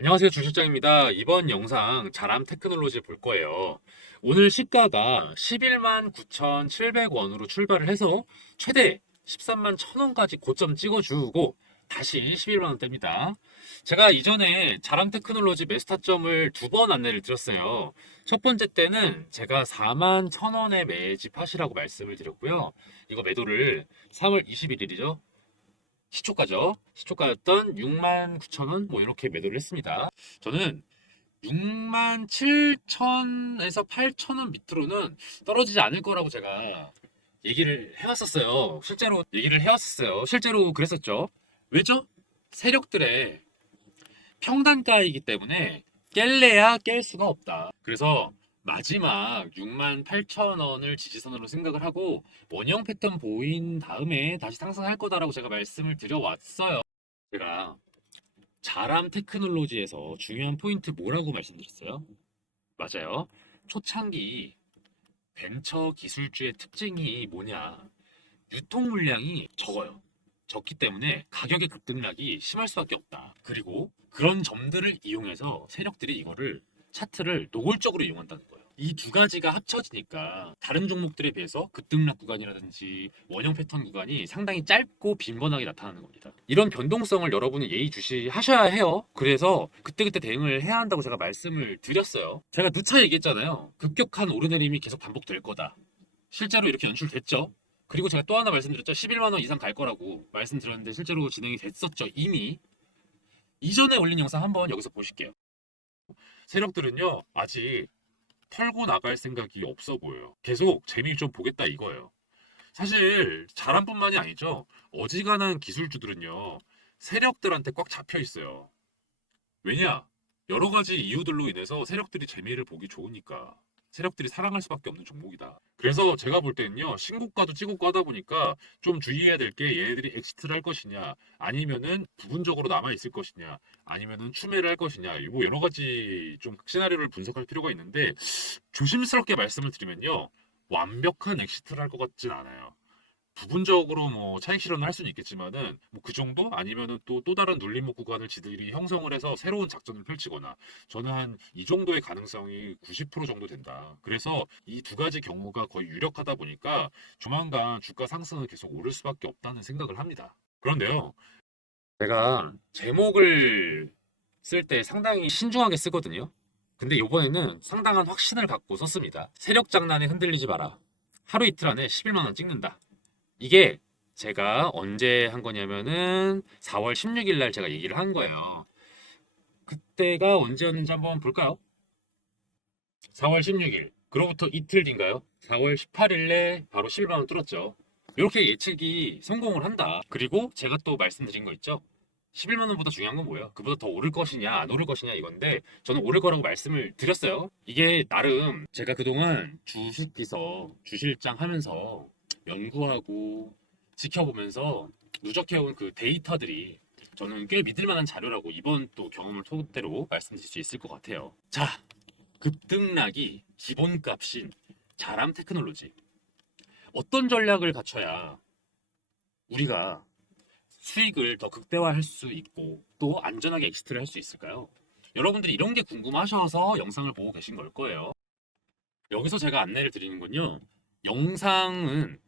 안녕하세요, 주실장입니다. 이번 영상 자람 테크놀로지 볼 거예요. 오늘 시가가 11만 9,700원으로 출발을 해서 최대 13만 1,000원까지 고점 찍어주고 다시 11만 원대입니다. 제가 이전에 자람 테크놀로지 매수타점을 두 번 안내를 드렸어요. 첫 번째 때는 제가 4만 1,000원에 매집하시라고 말씀을 드렸고요. 이거 매도를 3월 21일이죠. 시초가죠. 시초가였던 6만 9천 원, 뭐 이렇게 매도를 했습니다. 저는 6만 7천에서 8천 원 밑으로는 떨어지지 않을 거라고 제가 얘기를 해왔었어요. 실제로 얘기를 해왔었어요. 실제로 그랬었죠. 왜죠? 세력들의 평단가이기 때문에 깰래야 깰 수가 없다. 그래서 마지막 6만 8천 원을 지지선으로 생각을 하고 원형 패턴 보인 다음에 다시 상승할 거다라고 제가 말씀을 드려왔어요. 제가 자람 테크놀로지에서 중요한 포인트 뭐라고 말씀드렸어요? 맞아요. 초창기 벤처 기술주의 특징이 뭐냐? 유통 물량이 적어요. 적기 때문에 가격의 급등락이 심할 수밖에 없다. 그리고 그런 점들을 이용해서 세력들이 이거를 차트를 노골적으로 이용한다는 거예요. 이 두 가지가 합쳐지니까 다른 종목들에 비해서 급등락 구간이라든지 원형 패턴 구간이 상당히 짧고 빈번하게 나타나는 겁니다. 이런 변동성을 여러분이 예의주시하셔야 해요. 그래서 그때그때 대응을 해야 한다고 제가 말씀을 드렸어요. 제가 누차 얘기했잖아요. 급격한 오르내림이 계속 반복될 거다. 실제로 이렇게 연출됐죠. 그리고 제가 또 하나 말씀드렸죠. 11만 원 이상 갈 거라고 말씀드렸는데 실제로 진행이 됐었죠. 이미 이전에 올린 영상 한번 여기서 보실게요. 세력들은요 아직 털고 나갈 생각이 없어 보여요. 계속 재미 좀 보겠다 이거예요. 사실 자람뿐만이 아니죠. 어지간한 기술주들은요 세력들한테 꽉 잡혀 있어요. 왜냐? 여러 가지 이유들로 인해서 세력들이 재미를 보기 좋으니까. 세력들이 사랑할 수밖에 없는 종목이다. 그래서 제가 볼 때는요, 신고가도 찍고 하다 보니까 좀 주의해야 될 게 얘네들이 엑시트를 할 것이냐, 아니면은 부분적으로 남아 있을 것이냐, 아니면은 추매를 할 것이냐, 뭐 여러 가지 좀 시나리오를 분석할 필요가 있는데 조심스럽게 말씀을 드리면요, 완벽한 엑시트를 할 것 같진 않아요. 부분적으로 뭐 차익 실현을 할 수는 있겠지만은 뭐 그 정도 아니면은 또 다른 눌림목 구간을 지들이 형성을 해서 새로운 작전을 펼치거나 저는 한 이 정도의 가능성이 90% 정도 된다. 그래서 이 두 가지 경우가 거의 유력하다 보니까 조만간 주가 상승은 계속 오를 수밖에 없다는 생각을 합니다. 그런데요, 제가 제목을 쓸 때 상당히 신중하게 쓰거든요. 근데 이번에는 상당한 확신을 갖고 썼습니다. 세력 장난에 흔들리지 마라. 하루 이틀 안에 11만 원 찍는다. 이게 제가 언제 한 거냐면은 4월 16일 날 제가 얘기를 한 거예요. 그때가 언제였는지 한번 볼까요? 4월 16일. 그로부터 이틀 뒤인가요? 4월 18일에 바로 11만 원 뚫었죠. 이렇게 예측이 성공을 한다. 그리고 제가 또 말씀드린 거 있죠? 11만 원보다 중요한 건 뭐예요? 그보다 더 오를 것이냐, 안 오를 것이냐 이건데 저는 오를 거라고 말씀을 드렸어요. 이게 나름 제가 그동안 주식기서 주실장 하면서 연구하고 지켜보면서 누적해온 그 데이터들이 저는 꽤 믿을 만한 자료라고 이번 또 경험을 토대로 말씀드릴 수 있을 것 같아요. 자, 급등락이 기본값인 자람 테크놀로지. 어떤 전략을 갖춰야 우리가 수익을 더 극대화할 수 있고 또 안전하게 엑시트를 할 수 있을까요? 여러분들이 이런 게 궁금하셔서 영상을 보고 계신 걸 거예요. 여기서 제가 안내를 드리는 건요. 영상은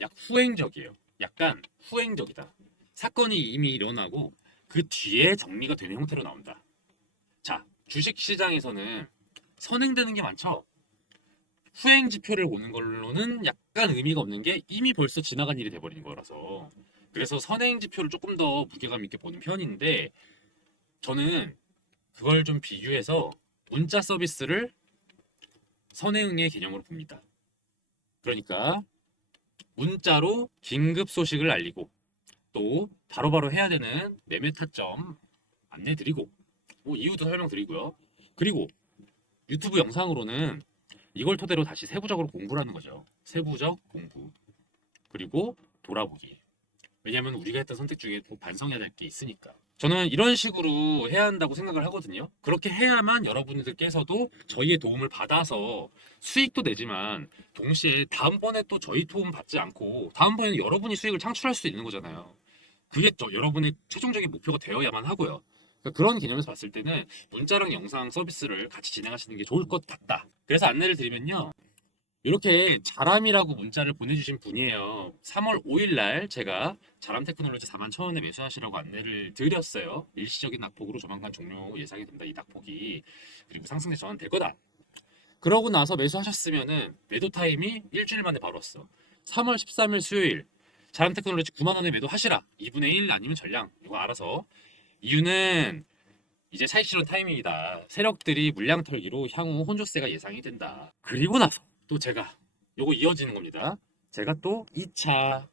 약 후행적이에요. 약간 후행적이다. 사건이 이미 일어나고 그 뒤에 정리가 되는 형태로 나온다. 자, 주식 시장에서는 선행되는 게 많죠. 후행 지표를 보는 걸로는 약간 의미가 없는 게 이미 벌써 지나간 일이 돼버린 거라서 그래서 선행 지표를 조금 더 무게감 있게 보는 편인데 저는 그걸 좀 비교해서 문자 서비스를 선행의 개념으로 봅니다. 그러니까 문자로 긴급 소식을 알리고 또 바로바로 해야 되는 매매 타점 안내드리고 뭐 이유도 설명드리고요. 그리고 유튜브 영상으로는 이걸 토대로 다시 세부적으로 공부를 하는 거죠. 세부적 공부. 그리고 돌아보기. 왜냐하면 우리가 했던 선택 중에 또 반성해야 될 게 있으니까. 저는 이런 식으로 해야 한다고 생각을 하거든요. 그렇게 해야만 여러분들께서도 저희의 도움을 받아서 수익도 내지만 동시에 다음번에 또 저희 도움 받지 않고 다음번에는 여러분이 수익을 창출할 수 있는 거잖아요. 그게 여러분의 최종적인 목표가 되어야만 하고요. 그러니까 그런 개념에서 봤을 때는 문자랑 영상 서비스를 같이 진행하시는 게 좋을 것 같다. 그래서 안내를 드리면요. 이렇게 자람이라고 문자를 보내주신 분이에요. 3월 5일 날 제가 자람 테크놀로지 41,000원에 매수하시라고 안내를 드렸어요. 일시적인 낙폭으로 조만간 종료 예상이 된다. 이 낙폭이. 그리고 상승세 전환될 거다. 그러고 나서 매수하셨으면은 매도 타임이 일주일 만에 바로 왔어. 3월 13일 수요일 자람 테크놀로지 9만 원에 매도하시라. 2분의 1 아니면 전량. 이거 알아서. 이유는 이제 차익 실현 타이밍이다. 세력들이 물량 털기로 향후 혼조세가 예상이 된다. 그리고 나서 또 제가 요거 이어지는 겁니다. 제가 또 2차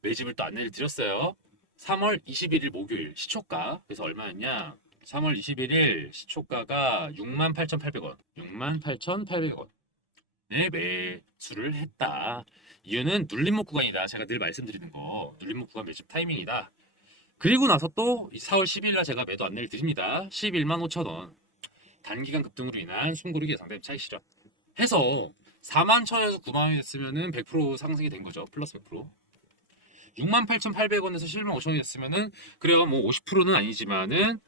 매집을 또 안내를 드렸어요. 3월 21일 목요일 시초가. 그래서 얼마였냐? 3월 21일 시초가가 68,800원. 68,800원. 네, 매수를 했다. 이유는 눌림목 구간이다. 제가 늘 말씀드리는 거. 눌림목 구간 매집 타이밍이다. 그리고 나서 또 4월 10일 날 제가 매도 안내를 드립니다. 11만 5천 원. 단기간 급등으로 인한 숨고르기 예상된 차익 실현. 해서 4만 1천원에서 9만 원이 됐으면은 100% 상승이 된 거죠. 플러스 100%. 68,800원에서 11만 5천 원이 됐으면은 그래요. 뭐 50%는 아니지만은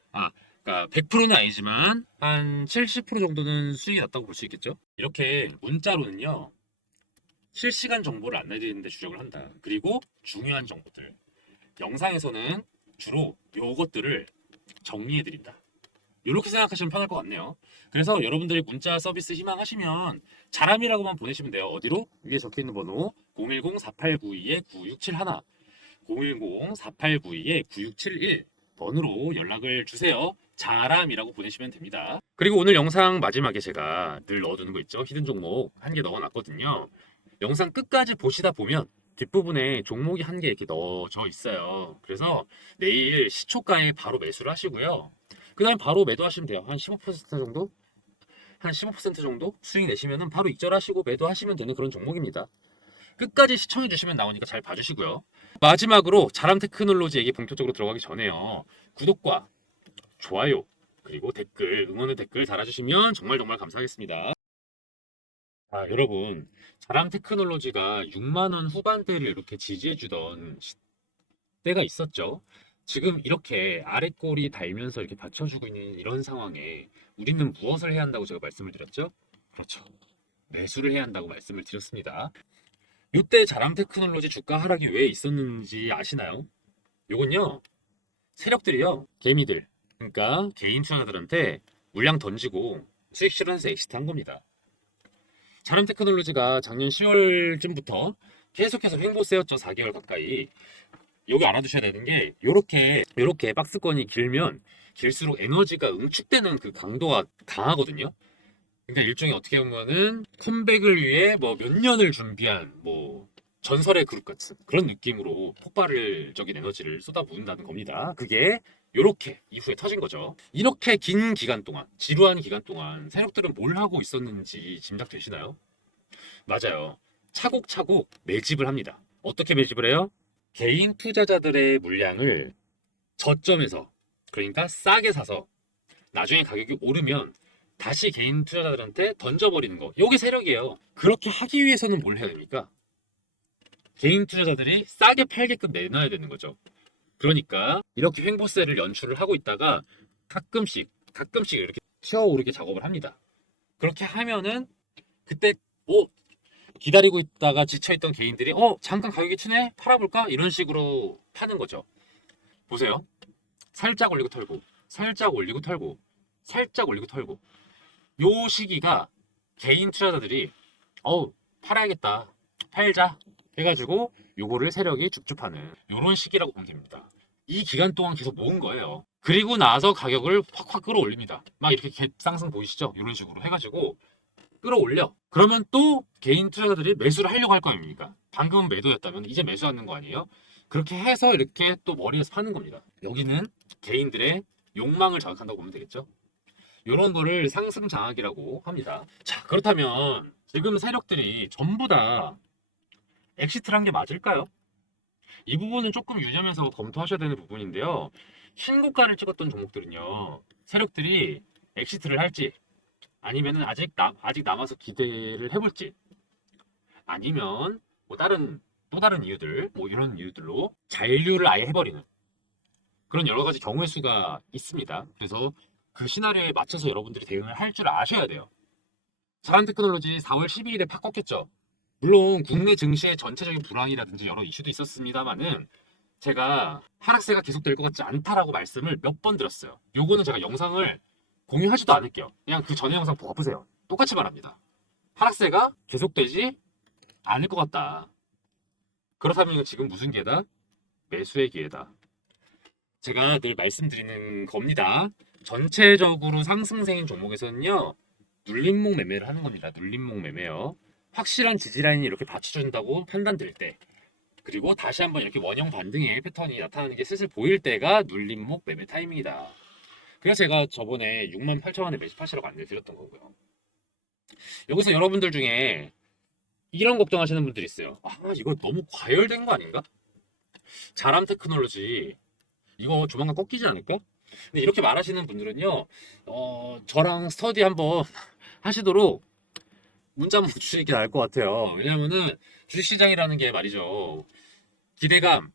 그러니까 100%는 아니지만 한 70% 정도는 수익이 났다고 볼 수 있겠죠. 이렇게 문자로는요. 실시간 정보를 안내드리는 데 주력을 한다. 그리고 중요한 정보들. 영상에서는 주로 요것들을 정리해드린다. 이렇게 생각하시면 편할 것 같네요. 그래서 여러분들이 문자 서비스 희망하시면 자람이라고만 보내시면 돼요. 어디로? 위에 적혀있는 번호 010-4892-9671 010-4892-9671 번호로 연락을 주세요. 자람이라고 보내시면 됩니다. 그리고 오늘 영상 마지막에 제가 늘 넣어두는 거 있죠? 히든 종목 한 개 넣어놨거든요. 영상 끝까지 보시다 보면 뒷부분에 종목이 한 개 이렇게 넣어져 있어요. 그래서 내일 시초가에 바로 매수를 하시고요. 그 다음에 바로 매도하시면 돼요. 한 15% 정도? 한 15% 정도 수익 내시면 바로 익절하시고 매도하시면 되는 그런 종목입니다. 끝까지 시청해 주시면 나오니까 잘 봐주시고요. 마지막으로 자람 테크놀로지 얘기 본격적으로 들어가기 전에요. 구독과 좋아요 그리고 댓글, 응원의 댓글 달아주시면 정말 감사하겠습니다. 여러분, 자람 테크놀로지가 6만 원 후반대를 이렇게 지지해주던 때가 있었죠. 지금 이렇게 아랫골이 달면서 이렇게 받쳐주고 있는 이런 상황에 우리는 무엇을 해야 한다고 제가 말씀을 드렸죠? 그렇죠. 매수를 해야 한다고 말씀을 드렸습니다. 이때 자람 테크놀로지 주가 하락이 왜 있었는지 아시나요? 요건요, 세력들이요, 개미들, 그러니까 개인 투자자들한테 물량 던지고 수익 실현해서 엑시트한 겁니다. 자람 테크놀로지가 작년 10월쯤부터 계속해서 횡보세였죠. 4개월 가까이. 여기 알아두셔야 되는 게 요렇게 박스권이 길면 길수록 에너지가 응축되는 그 강도가 강하거든요. 그러니까 일종의 어떻게 보면은 컴백을 위해 뭐 몇 년을 준비한 뭐 전설의 그룹 같은 그런 느낌으로 폭발적인 에너지를 쏟아부은다는 겁니다. 그게 요렇게 이후에 터진 거죠. 이렇게 긴 기간 동안, 지루한 기간 동안 세력들은 뭘 하고 있었는지 짐작되시나요? 맞아요. 차곡차곡 매집을 합니다. 어떻게 매집을 해요? 개인 투자자들의 물량을 저점에서, 그러니까 싸게 사서 나중에 가격이 오르면 다시 개인 투자자들한테 던져버리는 거. 이게 세력이에요. 그렇게 하기 위해서는 뭘 해야 됩니까? 개인 투자자들이 싸게 팔게끔 내놔야 되는 거죠. 그러니까 이렇게 횡보세를 연출을 하고 있다가 가끔씩 이렇게 튀어오르게 작업을 합니다. 그렇게 하면은 그때 기다리고 있다가 지쳐있던 개인들이 잠깐 가격이 튀네? 팔아볼까? 이런 식으로 파는 거죠. 보세요. 살짝 올리고 털고, 살짝 올리고 털고, 살짝 올리고 털고. 요 시기가 개인 투자자들이 팔아야겠다, 팔자 해가지고 요거를 세력이 줍줍하는 요런 시기라고 보면 됩니다. 이 기간 동안 계속 모은 거예요. 그리고 나서 가격을 확 끌어올립니다. 막 이렇게 갭상승 보이시죠? 이런 식으로 해가지고 끌어올려. 그러면 또 개인 투자자들이 매수를 하려고 할 거 아닙니까? 방금은 매도였다면 이제 매수하는 거 아니에요? 그렇게 해서 이렇게 또 머리에서 파는 겁니다. 여기는 개인들의 욕망을 자극한다고 보면 되겠죠? 이런 거를 상승 장악이라고 합니다. 자, 그렇다면 지금 세력들이 전부 다 엑시트를 한 게 맞을까요? 이 부분은 조금 유념해서 검토하셔야 되는 부분인데요. 신고가를 찍었던 종목들은요, 세력들이 엑시트를 할지, 아니면은 아직 남아서 기대를 해볼지, 아니면 뭐 또 다른 이유들, 뭐 이런 이유들로 잔류를 아예 해버리는 그런 여러 가지 경우의 수가 있습니다. 그래서 그 시나리오에 맞춰서 여러분들이 대응을 할 줄 아셔야 돼요. 자란 테크놀로지 4월 12일에 팍 꺾였죠. 물론 국내 증시의 전체적인 불황이라든지 여러 이슈도 있었습니다만은 제가 하락세가 계속될 것 같지 않다라고 말씀을 몇 번 드렸어요. 요거는 제가 영상을 공유하지도 않을게요. 그냥 그 전에 영상 보세요. 똑같이 말합니다. 하락세가 계속되지 않을 것 같다. 그렇다면 지금 무슨 기회다? 매수의 기회다. 제가 늘 말씀드리는 겁니다. 전체적으로 상승세인 종목에서는요, 눌림목 매매를 하는 겁니다. 눌림목 매매요. 확실한 지지라인이 이렇게 받쳐준다고 판단될 때, 그리고 다시 한번 이렇게 원형 반등의 패턴이 나타나는 게 슬슬 보일 때가 눌림목 매매 타이밍이다. 그래서 제가 저번에 68,000원에 매집하시라고 안내드렸던 거고요. 여기서 여러분들 중에 이런 걱정하시는 분들이 있어요. 아, 이거 너무 과열된 거 아닌가? 자람 테크놀로지 이거 조만간 꺾이지 않을까? 근데 이렇게 말하시는 분들은요, 저랑 스터디 한번 하시도록 문자 한번 주시는 게 나을 것 같아요. 왜냐면은 주식시장이라는 게 말이죠. 기대감,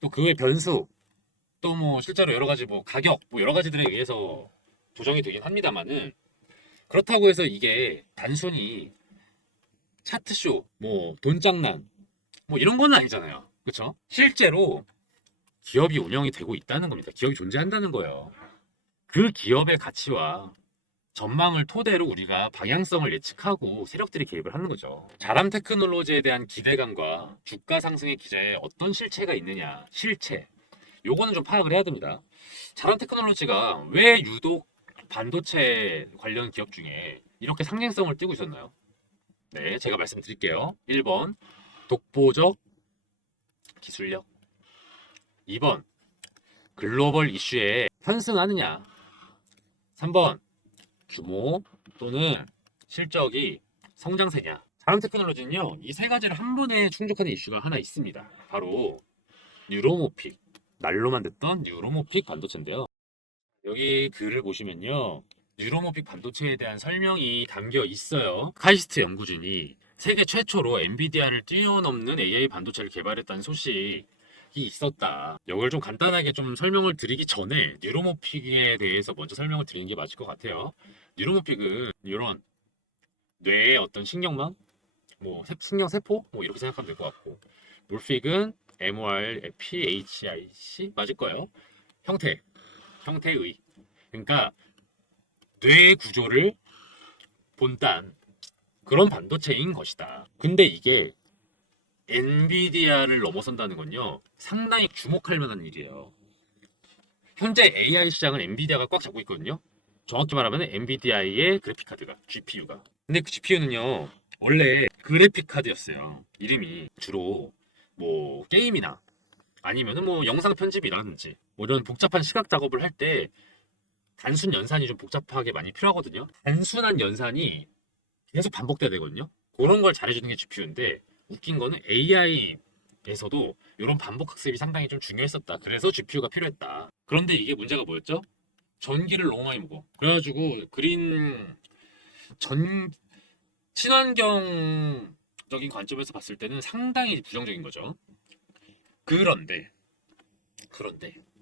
또 그의 변수, 또 뭐 실제로 여러 가지 뭐 가격, 뭐 여러 가지들에 의해서 조정이 되긴 합니다만은 그렇다고 해서 이게 단순히 차트쇼, 뭐 돈장난, 뭐 이런 건 아니잖아요. 그렇죠? 실제로 기업이 운영이 되고 있다는 겁니다. 기업이 존재한다는 거예요. 그 기업의 가치와 전망을 토대로 우리가 방향성을 예측하고 세력들이 개입을 하는 거죠. 자람 테크놀로지에 대한 기대감과 주가 상승의 기저에 어떤 실체가 있느냐, 실체. 요거는 좀 파악을 해야 됩니다. 자람 테크놀로지가 왜 유독 반도체 관련 기업 중에 이렇게 상징성을 띠고 있었나요? 네, 제가 말씀드릴게요. 1번, 독보적 기술력. 2번, 글로벌 이슈에 편승하느냐. 3번, 규모 또는 실적이 성장세냐. 자람 테크놀로지는요, 이 세 가지를 한 번에 충족하는 이슈가 하나 있습니다. 바로 뉴로모픽, 말로만 듣던 뉴로모픽 반도체인데요. 여기 글을 보시면요, 뉴로모픽 반도체에 대한 설명이 담겨 있어요. 카이스트 연구진이 세계 최초로 엔비디아를 뛰어넘는 AI 반도체를 개발했다는 소식이 있었다. 이걸 좀 간단하게 좀 설명을 드리기 전에 뉴로모픽에 대해서 먼저 설명을 드리는 게 맞을 것 같아요. 뉴로모픽은 이런 뇌의 어떤 신경망, 뭐 신경세포, 뭐 이렇게 생각하면 될 것 같고, 몰픽은 MORPHIC 맞을 거예요. 형태의. 그러니까 뇌 구조를 본딴 그런 반도체인 것이다. 근데 이게 엔비디아를 넘어선다는 건요, 상당히 주목할 만한 일이에요. 현재 AI 시장을 엔비디아가 꽉 잡고 있거든요. 정확히 말하면 엔비디아의 그래픽카드가, GPU가. 근데 그 GPU는요, 원래 그래픽 카드였어요. 이름이 주로 뭐 게임이나 아니면은 뭐 영상 편집이라든지 뭐 이런 복잡한 시각 작업을 할 때 단순 연산이 좀 복잡하게 많이 필요하거든요. 단순한 연산이 계속 반복돼야 되거든요. 그런 걸 잘해주는 게 GPU인데 웃긴 거는 AI에서도 이런 반복 학습이 상당히 좀 중요했었다. 그래서 GPU가 필요했다. 그런데 이게 문제가 뭐였죠? 전기를 너무 많이 먹어. 그래가지고 전 친환경적인 관점에서 봤을 때는 상당히 부정적인 거죠. 그런데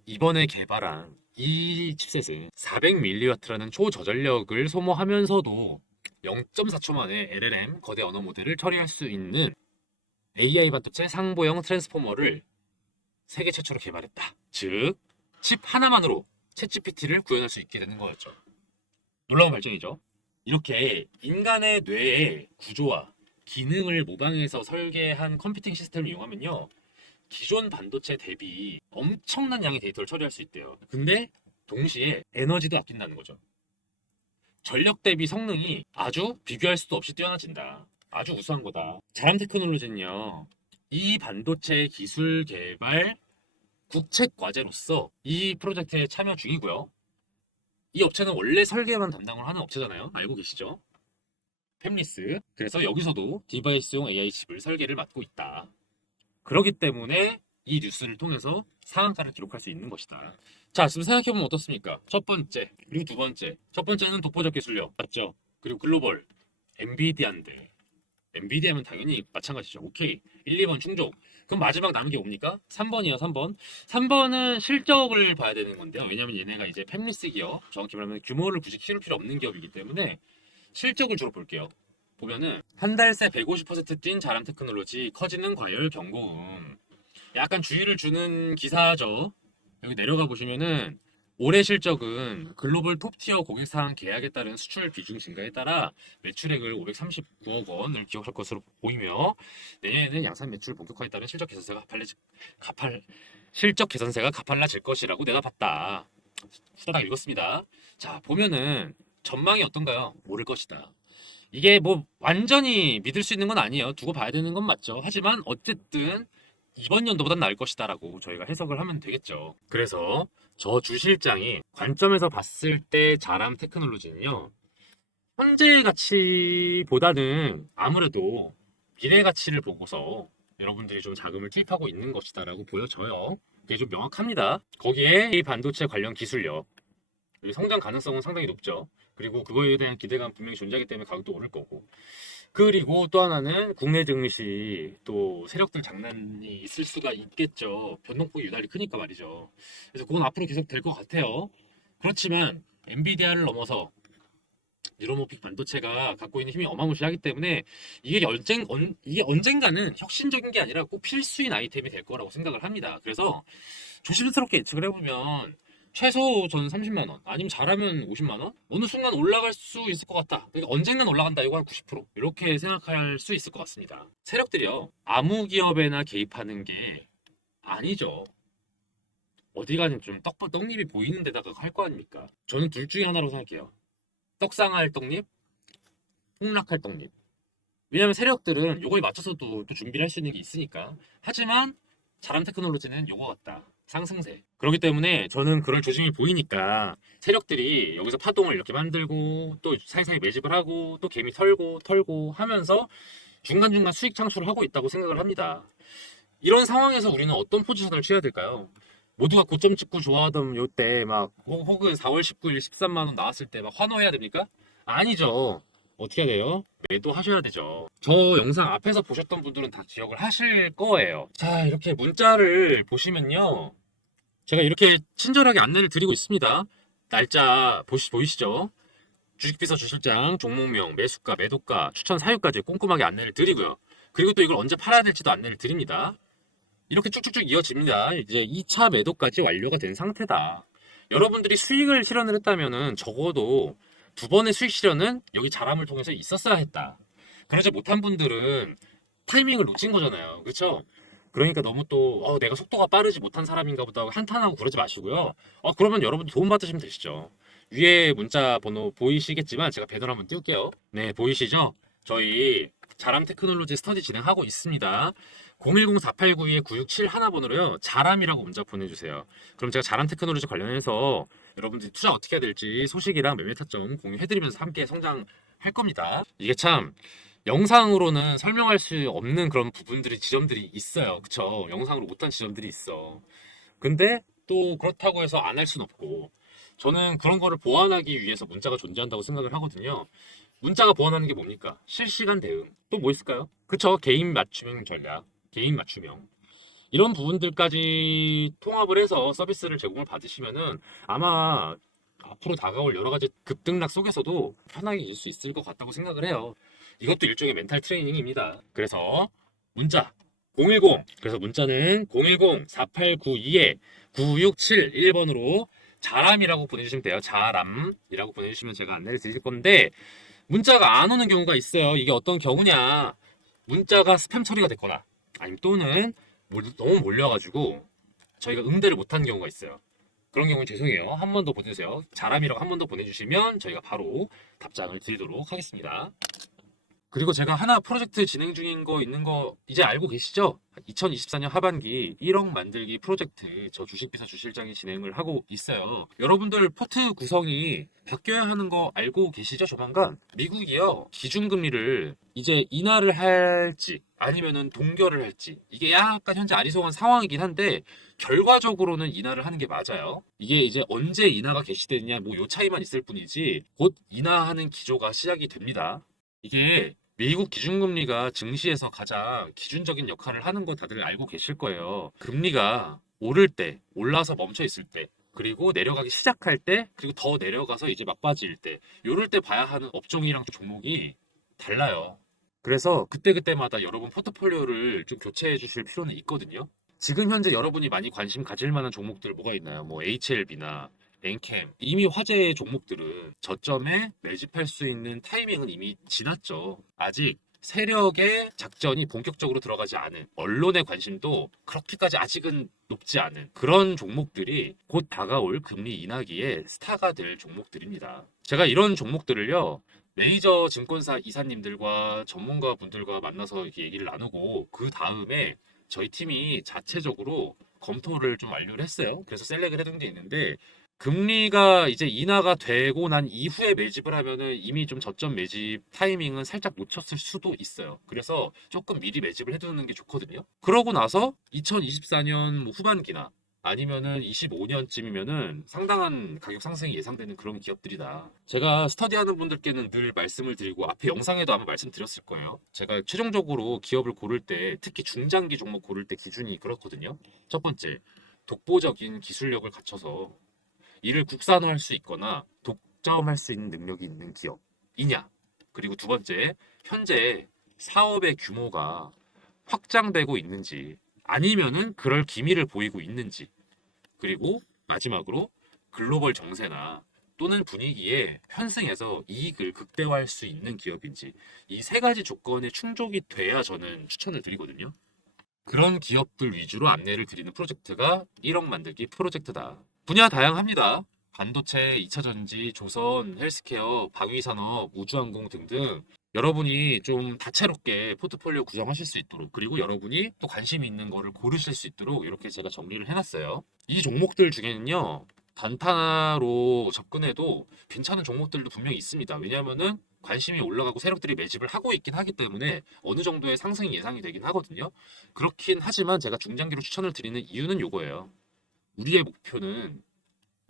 이번에 개발한 이 칩셋은 400mW라는 초저전력을 소모하면서도 0.4초 만에 LLM 거대 언어 모델을 처리할 수 있는 AI 반도체 상보형 트랜스포머를 세계 최초로 개발했다. 즉, 칩 하나만으로 챗GPT를 구현할 수 있게 되는 거였죠. 놀라운 발전이죠. 이렇게 인간의 뇌의 구조와 기능을 모방해서 설계한 컴퓨팅 시스템을 이용하면요, 기존 반도체 대비 엄청난 양의 데이터를 처리할 수 있대요. 근데 동시에 에너지도 아낀다는 거죠. 전력 대비 성능이 아주 비교할 수도 없이 뛰어나진다. 아주 우수한 거다. 자람 테크놀로지는요, 이 반도체 기술 개발 국책 과제로서 이 프로젝트에 참여 중이고요. 이 업체는 원래 설계만 담당을 하는 업체잖아요. 알고 계시죠? 팹리스. 그래서 여기서도 디바이스용 AI 칩을 설계를 맡고 있다. 그렇기 때문에 이 뉴스를 통해서 상한가를 기록할 수 있는 것이다. 자, 지금 생각해보면 어떻습니까? 첫 번째, 그리고 두 번째. 첫 번째는 독보적 기술력, 맞죠? 그리고 글로벌, 엔비디아인데 엔비디아면 당연히 마찬가지죠. 오케이, 1, 2번 충족. 그럼 마지막 남은 게 뭡니까? 3번이요, 3번. 3번은 실적을 봐야 되는 건데요. 왜냐면 얘네가 이제 팹리스 기업, 정확히 말하면 규모를 굳이 키울 필요 없는 기업이기 때문에 실적을 주로 볼게요. 보면은 한 달 새 150%뛴 자람 테크놀로지 커지는 과열 경고음. 약간 주의를 주는 기사죠. 여기 내려가 보시면은 올해 실적은 글로벌 톱티어 고객사항 계약에 따른 수출 비중 증가에 따라 매출액을 539억 원을 기록할 것으로 보이며 내년에는 양산 매출 본격화에 따른 실적 개선세가 가팔라질 것이라고 내가 봤다. 후다닥 읽었습니다. 자, 보면은 전망이 어떤가요? 모를 것이다. 이게 뭐 완전히 믿을 수 있는 건 아니에요. 두고 봐야 되는 건 맞죠. 하지만 어쨌든 이번 연도보단 나을 것이다라고 저희가 해석을 하면 되겠죠. 그래서 저 주 실장이 관점에서 봤을 때 자람 테크놀로지는요. 현재 가치보다는 아무래도 미래 가치를 보고서 여러분들이 좀 자금을 투입하고 있는 것이다라고 보여져요. 그게 좀 명확합니다. 거기에 이 반도체 관련 기술력, 성장 가능성은 상당히 높죠. 그리고 그거에 대한 기대감 분명히 존재하기 때문에 가격도 오를 거고. 그리고 또 하나는 국내 증시 또 세력들 장난이 있을 수가 있겠죠. 변동폭이 유달리 크니까 말이죠. 그래서 그건 앞으로 계속 될 것 같아요. 그렇지만 엔비디아를 넘어서 뉴로모픽 반도체가 갖고 있는 힘이 어마무시하기 때문에 이게 언젠가는 혁신적인 게 아니라 꼭 필수인 아이템이 될 거라고 생각을 합니다. 그래서 조심스럽게 예측을 해보면 최소 저는 30만 원 아니면 잘하면 50만 원 어느 순간 올라갈 수 있을 것 같다. 그러니까 언젠간 올라간다. 이거 한 90% 이렇게 생각할 수 있을 것 같습니다. 세력들이요 아무 기업에나 개입하는 게 아니죠. 어디 가든 좀 떡잎이 보이는 데다가 할 거 아닙니까? 저는 둘 중에 하나로 생각해요. 떡상할 떡잎, 폭락할 떡잎. 왜냐면 세력들은 요거에 맞춰서도 또 준비를 할 수 있는 게 있으니까. 하지만 자람 테크놀로지는 요거 같다. 상승세. 그렇기 때문에 저는 그런 조짐이 보이니까 세력들이 여기서 파동을 이렇게 만들고 또 사이사이 매집을 하고 또 개미 털고 하면서 중간중간 수익 창출을 하고 있다고 생각을 합니다. 이런 상황에서 우리는 어떤 포지션을 취해야 될까요? 모두가 고점 찍고 좋아하던 요때 막 혹은 4월 19일 13만 원 나왔을 때 막 환호해야 됩니까? 아니죠. 어떻게 해야 돼요? 매도하셔야 되죠. 저 영상 앞에서 보셨던 분들은 다 기억을 하실 거예요. 자, 이렇게 문자를 보시면요. 제가 이렇게 친절하게 안내를 드리고 있습니다. 날짜 보이시죠? 주식비서 주실장, 종목명, 매수가, 매도가, 추천 사유까지 꼼꼼하게 안내를 드리고요. 그리고 또 이걸 언제 팔아야 될지도 안내를 드립니다. 이렇게 쭉쭉쭉 이어집니다. 이제 2차 매도까지 완료가 된 상태다. 여러분들이 수익을 실현을 했다면은 적어도 두 번의 수익 실현은 여기 자람을 통해서 있었어야 했다. 그러지 못한 분들은 타이밍을 놓친 거잖아요. 그렇죠? 그러니까 너무 또 내가 속도가 빠르지 못한 사람인가 보다 한탄하고 그러지 마시고요. 그러면 여러분 도움 받으시면 되시죠. 위에 문자 번호 보이시겠지만 제가 배너를 한번 띄울게요. 네, 보이시죠? 저희 자람 테크놀로지 스터디 진행하고 있습니다. 010-4892-9671 번호로요. 자람이라고 문자 보내주세요. 그럼 제가 자람 테크놀로지 관련해서 여러분들이 투자 어떻게 해야 될지 소식이랑 매매 타점 공유해드리면서 함께 성장할 겁니다. 이게 참 영상으로는 설명할 수 없는 그런 지점들이 있어요. 그쵸? 영상으로 못한 지점들이 있어. 근데 또 그렇다고 해서 안 할 순 없고 저는 그런 거를 보완하기 위해서 문자가 존재한다고 생각을 하거든요. 문자가 보완하는 게 뭡니까? 실시간 대응. 또 뭐 있을까요? 그쵸? 개인 맞춤형 전략. 개인 맞춤형. 이런 부분들까지 통합을 해서 서비스를 제공을 받으시면은 아마 앞으로 다가올 여러 가지 급등락 속에서도 편하게 이길 수 있을 것 같다고 생각을 해요. 이것도 일종의 멘탈 트레이닝입니다. 그래서 문자 010 그래서 문자는 010-4892-9671번으로 자람이라고 보내주시면 돼요. 자람이라고 보내주시면 제가 안내를 드릴 건데 문자가 안 오는 경우가 있어요. 이게 어떤 경우냐 문자가 스팸 처리가 됐거나 아니면 또는 너무 몰려가지고 저희가 응대를 못한 경우가 있어요. 그런 경우는 죄송해요. 한 번 더 보내주세요. 자람이라고 한 번 더 보내주시면 저희가 바로 답장을 드리도록 하겠습니다. 그리고 제가 하나 프로젝트 진행 중인 거 있는 거 이제 알고 계시죠? 2024년 하반기 1억 만들기 프로젝트 저 주식비서 주실장이 진행을 하고 있어요. 여러분들 포트 구성이 바뀌어야 하는 거 알고 계시죠? 조만간 미국이요 기준금리를 이제 인하를 할지 아니면은 동결을 할지 이게 약간 현재 아리송한 상황이긴 한데 결과적으로는 인하를 하는 게 맞아요. 이게 이제 언제 인하가 개시되느냐 뭐 요 차이만 있을 뿐이지 곧 인하하는 기조가 시작이 됩니다. 이게 미국 기준금리가 증시에서 가장 기준적인 역할을 하는 거 다들 알고 계실 거예요. 금리가 오를 때, 올라서 멈춰 있을 때, 그리고 내려가기 시작할 때, 그리고 더 내려가서 이제 막바지일 때, 요럴 때 봐야 하는 업종이랑 종목이 달라요. 그래서 그때그때마다 여러분 포트폴리오를 좀 교체해 주실 필요는 있거든요. 지금 현재 여러분이 많이 관심 가질 만한 종목들 뭐가 있나요? 뭐 HLB나 엔캠 이미 화제의 종목들은 저점에 매집할 수 있는 타이밍은 이미 지났죠. 아직 세력의 작전이 본격적으로 들어가지 않은 언론의 관심도 그렇게까지 아직은 높지 않은 그런 종목들이 곧 다가올 금리 인하기에 스타가 될 종목들입니다. 제가 이런 종목들을요. 메이저 증권사 이사님들과 전문가분들과 만나서 이렇게 얘기를 나누고 그 다음에 저희 팀이 자체적으로 검토를 좀 완료를 했어요. 그래서 셀렉을 해둔 게 있는데 금리가 이제 인하가 되고 난 이후에 매집을 하면은 이미 좀 저점 매집 타이밍은 살짝 놓쳤을 수도 있어요. 그래서 조금 미리 매집을 해두는 게 좋거든요. 그러고 나서 2024년 뭐 후반기나 아니면은 25년쯤이면은 상당한 가격 상승이 예상되는 그런 기업들이다. 제가 스터디하는 분들께는 늘 말씀을 드리고 앞에 영상에도 아마 말씀드렸을 거예요. 제가 최종적으로 기업을 고를 때 특히 중장기 종목 고를 때 기준이 그렇거든요. 첫 번째, 독보적인 기술력을 갖춰서 이를 국산화할 수 있거나 독점할 수 있는 능력이 있는 기업이냐. 그리고 두 번째, 현재 사업의 규모가 확장되고 있는지 아니면은 그럴 기미를 보이고 있는지. 그리고 마지막으로 글로벌 정세나 또는 분위기에 편승해서 이익을 극대화할 수 있는 기업인지 이 세 가지 조건에 충족이 돼야 저는 추천을 드리거든요. 그런 기업들 위주로 안내를 드리는 프로젝트가 1억 만들기 프로젝트다. 분야 다양합니다. 반도체, 2차전지, 조선, 헬스케어, 방위산업, 우주항공 등등 여러분이 좀 다채롭게 포트폴리오 구성하실 수 있도록 그리고 여러분이 또 관심이 있는 거를 고르실 수 있도록 이렇게 제가 정리를 해놨어요. 이 종목들 중에는요. 단타로 접근해도 괜찮은 종목들도 분명히 있습니다. 왜냐하면은 관심이 올라가고 세력들이 매집을 하고 있긴 하기 때문에 어느 정도의 상승이 예상이 되긴 하거든요. 그렇긴 하지만 제가 중장기로 추천을 드리는 이유는 요거예요. 우리의 목표는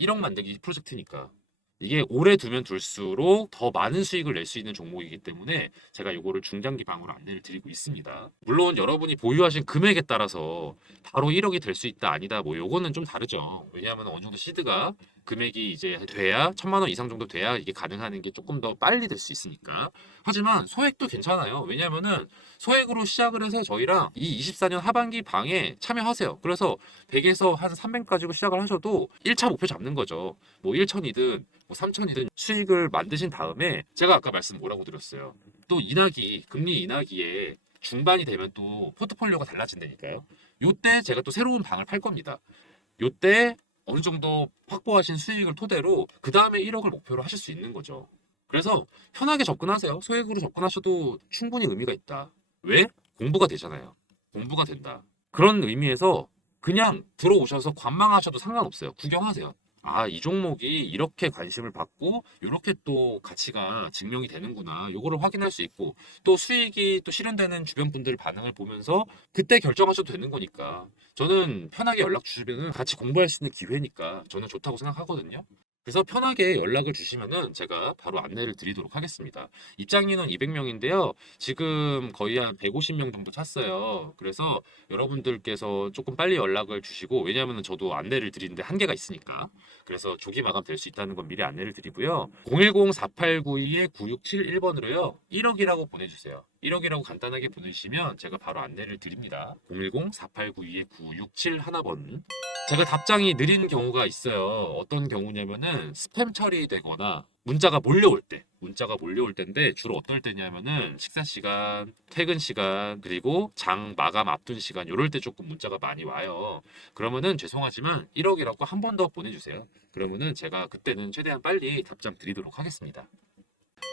1억 만들기 프로젝트니까 이게 오래 두면 둘수록 더 많은 수익을 낼 수 있는 종목이기 때문에 제가 이거를 중장기 방으로 안내를 드리고 있습니다. 물론 여러분이 보유하신 금액에 따라서 바로 1억이 될 수 있다 아니다 뭐 요거는 좀 다르죠. 왜냐하면 어느 정도 시드가 금액이 이제 돼야 1,000만 원 이상 정도 돼야 이게 가능한 게 조금 더 빨리 될 수 있으니까. 하지만 소액도 괜찮아요. 왜냐하면은 소액으로 시작을 해서 저희랑 이 24년 하반기 방에 참여하세요. 그래서 100에서 한 300 가지고 시작을 하셔도 1차 목표 잡는 거죠. 뭐 1천이든 뭐 3천이든 수익을 만드신 다음에 제가 아까 말씀 뭐라고 드렸어요. 또 인하기, 금리 인하기에 중반이 되면 또 포트폴리오가 달라진다니까요. 요때 제가 또 새로운 방을 팔 겁니다. 요때 어느 정도 확보하신 수익을 토대로 그 다음에 1억을 목표로 하실 수 있는 거죠. 그래서 편하게 접근하세요. 소액으로 접근하셔도 충분히 의미가 있다. 왜? 공부가 되잖아요. 공부가 된다. 그런 의미에서 그냥 들어오셔서 관망하셔도 상관없어요. 구경하세요. 아, 이 종목이 이렇게 관심을 받고 이렇게 또 가치가 증명이 되는구나. 요거를 확인할 수 있고 또 수익이 또 실현되는 주변 분들 반응을 보면서 그때 결정하셔도 되는 거니까 저는 편하게 연락 주시면은 같이 공부할 수 있는 기회니까 저는 좋다고 생각하거든요. 그래서 편하게 연락을 주시면은 제가 바로 안내를 드리도록 하겠습니다. 입장 인원 200명인데요. 지금 거의 한 150명 정도 찼어요. 그래서 여러분들께서 조금 빨리 연락을 주시고 왜냐하면 저도 안내를 드리는데 한계가 있으니까 그래서 조기 마감 될 수 있다는 건 미리 안내를 드리고요. 010-4892-9671번으로요. 1억이라고 보내주세요. 1억이라고 간단하게 보내주시면 제가 바로 안내를 드립니다. 010-4892-9671번. 제가 답장이 느린 경우가 있어요. 어떤 경우냐면은 스팸 처리되거나 문자가 몰려올 때인데 주로 어떨 때냐면은 식사 시간, 퇴근 시간, 그리고 장 마감 앞둔 시간 요럴 때 조금 문자가 많이 와요. 그러면은 죄송하지만 1억이라고 한 번 더 보내주세요. 그러면은 제가 그때는 최대한 빨리 답장 드리도록 하겠습니다.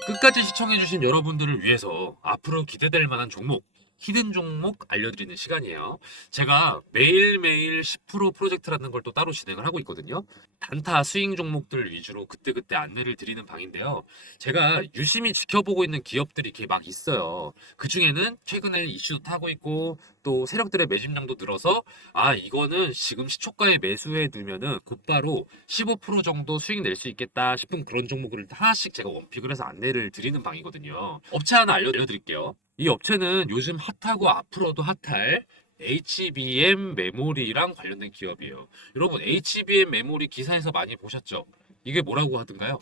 끝까지 시청해주신 여러분들을 위해서 앞으로 기대될 만한 종목 히든 종목 알려드리는 시간이에요. 제가 매일매일 10% 프로젝트라는 걸 또 따로 진행을 하고 있거든요. 단타 스윙 종목들 위주로 그때그때 안내를 드리는 방인데요. 제가 유심히 지켜보고 있는 기업들이 이렇게 막 있어요. 그 중에는 최근에 이슈도 타고 있고 또 세력들의 매집량도 늘어서 아 이거는 지금 시초가에 매수해 두면은 곧바로 15% 정도 수익 낼 수 있겠다 싶은 그런 종목을 하나씩 제가 원픽을 해서 안내를 드리는 방이거든요. 업체 하나 알려드릴게요. 이 업체는 요즘 핫하고 앞으로도 핫할 HBM 메모리랑 관련된 기업이에요. 여러분 HBM 메모리 기사에서 많이 보셨죠? 이게 뭐라고 하던가요?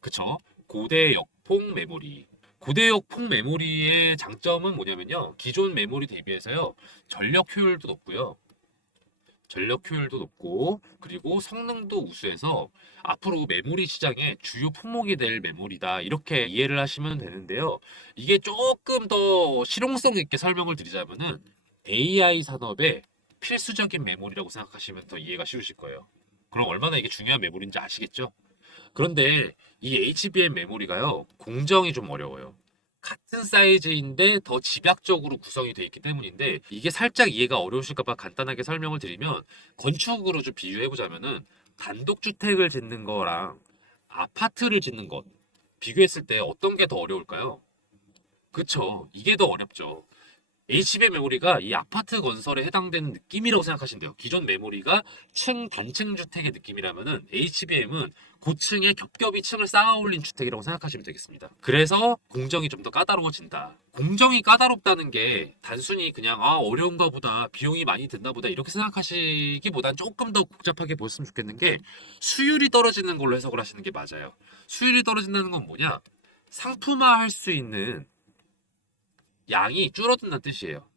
그쵸? 고대역폭 메모리. 고대역폭 메모리의 장점은 뭐냐면요. 기존 메모리 대비해서요. 전력 효율도 높고요. 전력 효율도 높고 그리고 성능도 우수해서 앞으로 메모리 시장의 주요 품목이 될 메모리다 이렇게 이해를 하시면 되는데요. 이게 조금 더 실용성 있게 설명을 드리자면은 AI 산업의 필수적인 메모리라고 생각하시면 더 이해가 쉬우실 거예요. 그럼 얼마나 이게 중요한 메모리인지 아시겠죠? 그런데 이 HBM 메모리가요, 공정이 좀 어려워요. 같은 사이즈인데 더 집약적으로 구성이 되어 있기 때문인데 이게 살짝 이해가 어려우실까봐 간단하게 설명을 드리면 건축으로 좀 비유해 보자면은 단독주택을 짓는 거랑 아파트를 짓는 것 비교했을 때 어떤 게 더 어려울까요? 그쵸. 이게 더 어렵죠. HBM 메모리가 이 아파트 건설에 해당되는 느낌이라고 생각하시면 돼요. 기존 메모리가 단층 주택의 느낌이라면은 HBM은 고층에 겹겹이 층을 쌓아 올린 주택이라고 생각하시면 되겠습니다. 그래서 공정이 좀 더 까다로워진다. 공정이 까다롭다는 게 단순히 그냥 아 어려운가 보다 비용이 많이 든다 보다 이렇게 생각하시기보단 조금 더 복잡하게 보셨으면 좋겠는 게 수율이 떨어지는 걸로 해석을 하시는 게 맞아요. 수율이 떨어진다는 건 뭐냐? 상품화할 수 있는 양이 줄어든다는 뜻이에요.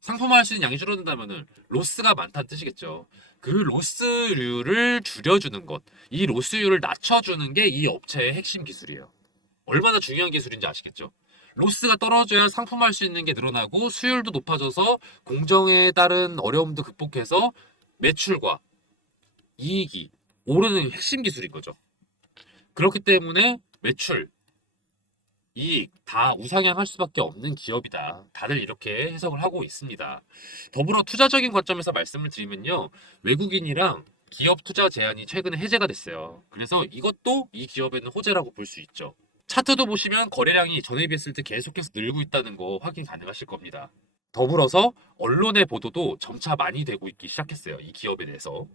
상품화할 수 있는 양이 줄어든다면은 로스가 많다는 뜻이겠죠. 그 로스율을 줄여주는 것, 이 로스율을 낮춰주는 게 이 업체의 핵심 기술이에요. 얼마나 중요한 기술인지 아시겠죠? 로스가 떨어져야 상품화할 수 있는 게 늘어나고 수율도 높아져서 공정에 따른 어려움도 극복해서 매출과 이익이 오르는 핵심 기술인 거죠. 그렇기 때문에 매출, 이익 다 우상향할 수밖에 없는 기업이다. 다들 이렇게 해석을 하고 있습니다. 더불어 투자적인 관점에서 말씀을 드리면요. 외국인이랑 기업 투자 제한이 최근에 해제가 됐어요. 그래서 이것도 이 기업에는 호재라고 볼 수 있죠. 차트도 보시면 거래량이 전에 비했을 때 계속해서 늘고 있다는 거 확인 가능하실 겁니다. 더불어서 언론의 보도도 점차 많이 되고 있기 시작했어요. 이 기업에 대해서.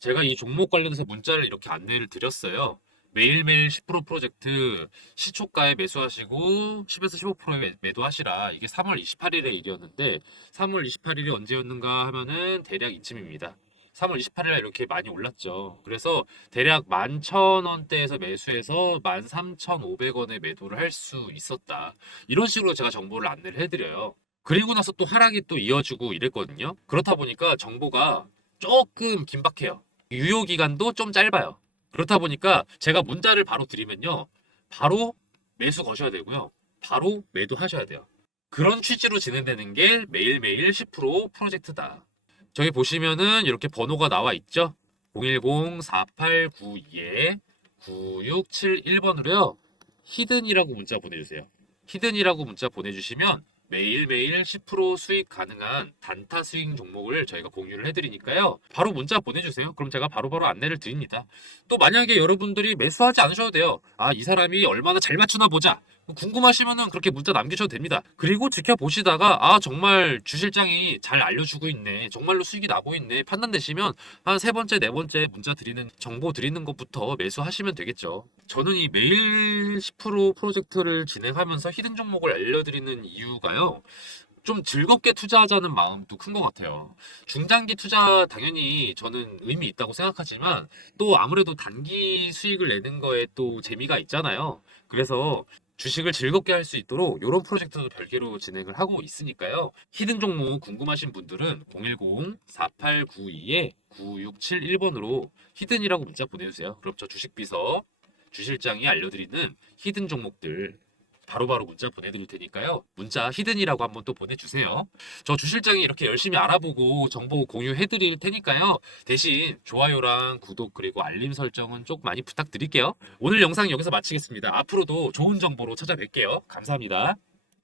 제가 이 종목 관련해서 문자를 이렇게 안내를 드렸어요. 매일매일 10% 프로젝트 시초가에 매수하시고 10에서 15%에 매도하시라. 이게 3월 28일의 일이었는데 3월 28일이 언제였는가 하면은 대략 이쯤입니다. 3월 28일에 이렇게 많이 올랐죠. 그래서 대략 11,000원대에서 매수해서 13,500원에 매도를 할 수 있었다. 이런 식으로 제가 정보를 안내를 해드려요. 그리고 나서 또 하락이 또 이어지고 이랬거든요. 그렇다 보니까 정보가 조금 긴박해요. 유효 기간도 좀 짧아요. 그렇다 보니까 제가 문자를 바로 드리면요. 바로 매수 거셔야 되고요. 바로 매도하셔야 돼요. 그런 취지로 진행되는 게 매일매일 10% 프로젝트다. 저기 보시면은 이렇게 번호가 나와 있죠? 010-4892-9671번으로요. 히든이라고 문자 보내주세요. 히든이라고 문자 보내주시면 매일매일 10% 수익 가능한 단타 스윙 종목을 저희가 공유를 해드리니까요. 바로 문자 보내주세요. 그럼 제가 바로바로 안내를 드립니다. 또 만약에 여러분들이 매수하지 않으셔도 돼요. 아, 이 사람이 얼마나 잘 맞추나 보자. 궁금하시면은 그렇게 문자 남기셔도 됩니다. 그리고 지켜보시다가 아, 정말 주실장이 잘 알려주고 있네. 정말로 수익이 나고 있네. 판단되시면 한 세 번째, 네 번째 문자 드리는 정보 드리는 것부터 매수하시면 되겠죠. 저는 이 매일 10% 프로젝트를 진행하면서 히든 종목을 알려드리는 이유가요. 좀 즐겁게 투자하자는 마음도 큰 것 같아요. 중장기 투자 당연히 저는 의미 있다고 생각하지만 또 아무래도 단기 수익을 내는 거에 또 재미가 있잖아요. 그래서 주식을 즐겁게 할 수 있도록 이런 프로젝트도 별개로 진행을 하고 있으니까요. 히든 종목 궁금하신 분들은 010-4892-9671번으로 히든이라고 문자 보내주세요. 그럼 저 주식비서 주실장이 알려드리는 히든 종목들 바로바로 문자 보내드릴 테니까요. 문자 히든이라고 한번 또 보내주세요. 저 주실장이 이렇게 열심히 알아보고 정보 공유해드릴 테니까요. 대신 좋아요랑 구독 그리고 알림 설정은 좀 많이 부탁드릴게요. 오늘 영상 여기서 마치겠습니다. 앞으로도 좋은 정보로 찾아뵐게요. 감사합니다.